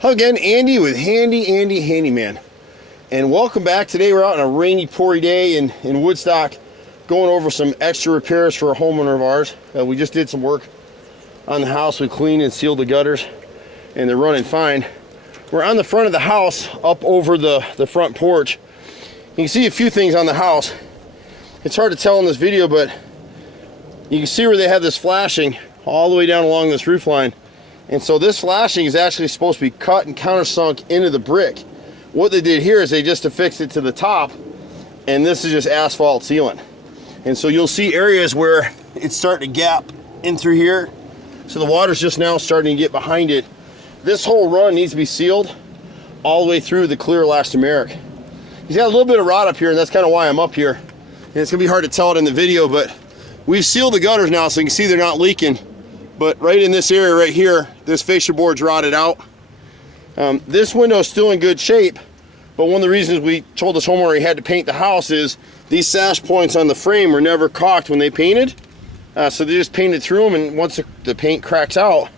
Hello again, Andy with HandyANdy Handyman. And welcome back. Today we're out on a rainy, poury day in Woodstock, going over some extra repairs for a homeowner of ours. We just did some work on the house. We cleaned and sealed the gutters, and they're running fine. We're on the front of the house, up over the front porch. You can see a few things on the house. It's hard to tell in this video, but you can see where they have this flashing all the way down along this roof line. And so this flashing is actually supposed to be cut and countersunk into the brick. What they did here is they just affixed it to the top, and this is just asphalt sealant. And so you'll see areas where it's starting to gap in through here. So the water's just now starting to get behind it. This whole run needs to be sealed all the way through the clear elastomeric. He's got a little bit of rot up here, and that's kind of why I'm up here. And it's gonna be hard to tell it in the video, but we've sealed the gutters now so you can see they're not leaking. But right in this area right here, this fascia board's rotted out. This window is still in good shape, but one of the reasons we told this homeowner he had to paint the house is these sash points on the frame were never caulked when they painted. So they just painted through them, and once the paint cracks out,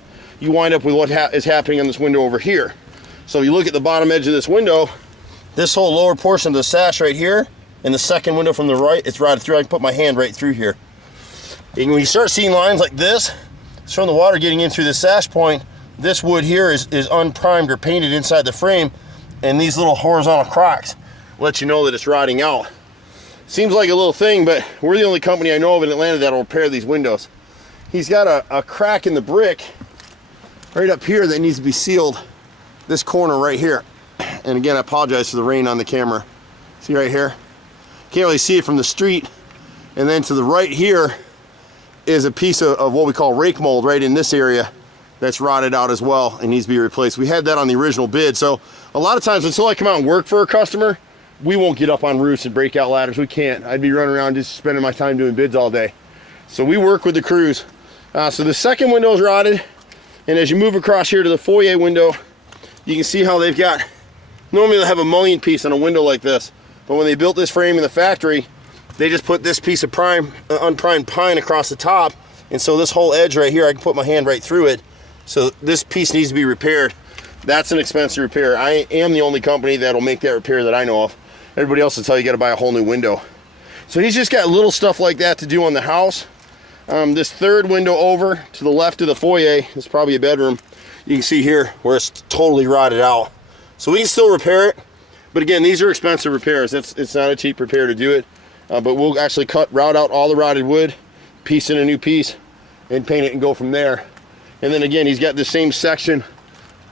you wind up with what is happening on this window over here. So you look at the bottom edge of this window, this whole lower portion of the sash right here, and the second window from the right, it's rotted through. I can put my hand right through here. And when you start seeing lines like this, it's from the water getting in through the sash point. This wood here is unprimed or painted inside the frame, and these little horizontal cracks let you know that it's rotting out. Seems like a little thing, but we're the only company I know of in Atlanta that'll repair these windows. He's got a crack in the brick right up here that needs to be sealed, this corner right here. And again, I apologize for the rain on the camera. See right here? Can't really see it from the street. And then to the right here is a piece of what we call rake mold right in this area that's rotted out as well and needs to be replaced. We had that on the original bid. So a lot of times until I come out and work for a customer, we won't get up on roofs and break out ladders. We can't. I'd be running around just spending my time doing bids all day. So we work with the crews. So the second window is rotted, and as you move across here to the foyer window, you can see how they've got, normally they'll have a mullion piece on a window like this, but when they built this frame in the factory, they just put this piece of unprimed pine across the top, and so this whole edge right here, I can put my hand right through it. So this piece needs to be repaired. That's an expensive repair. I am the only company that'll make that repair that I know of. Everybody else will tell you got to buy a whole new window. So he's just got little stuff like that to do on the house. This third window over to the left of the foyer is probably a bedroom. You can see here where it's totally rotted out. So we can still repair it, but again, these are expensive repairs. It's not a cheap repair to do it. But we'll actually route out all the rotted wood, piece in a new piece, and paint it and go from there. And then again, he's got the same section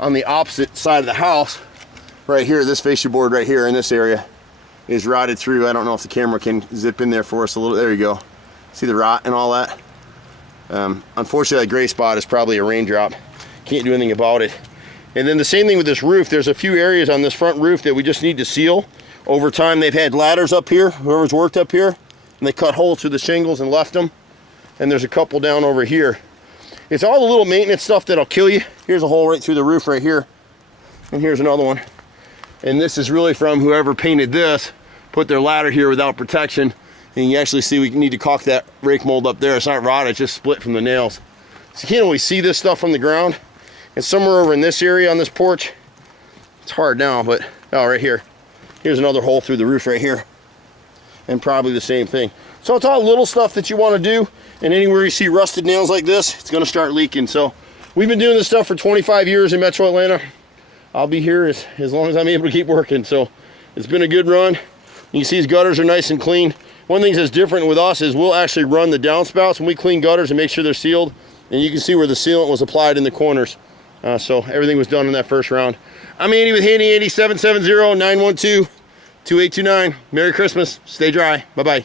on the opposite side of the house. Right here, this fascia board right here in this area is rotted through. I don't know if the camera can zip in there for us a little. There you go. See the rot and all that? Unfortunately, that gray spot is probably a raindrop. Can't do anything about it. And then the same thing with this roof. There's a few areas on this front roof that we just need to seal. Over time, they've had ladders up here, whoever's worked up here, and they cut holes through the shingles and left them. And there's a couple down over here. It's all the little maintenance stuff that'll kill you. Here's a hole right through the roof right here. And here's another one. And this is really from whoever painted this, put their ladder here without protection. And you actually see we need to caulk that rake mold up there. It's not rotted, it's just split from the nails. So you can't always see this stuff from the ground. It's somewhere over in this area on this porch. It's hard now, but right here. Here's another hole through the roof right here, and probably the same thing. So it's all little stuff that you want to do, and anywhere you see rusted nails like this, it's going to start leaking. So we've been doing this stuff for 25 years in Metro Atlanta. I'll be here as long as I'm able to keep working. So it's been a good run. You can see his gutters are nice and clean. One of the things that's different with us is we'll actually run the downspouts when we clean gutters and make sure they're sealed, and you can see where the sealant was applied in the corners. So everything was done in that first round. I'm Andy with HandyANdy, 770-912-2829. Merry Christmas. Stay dry. Bye-bye.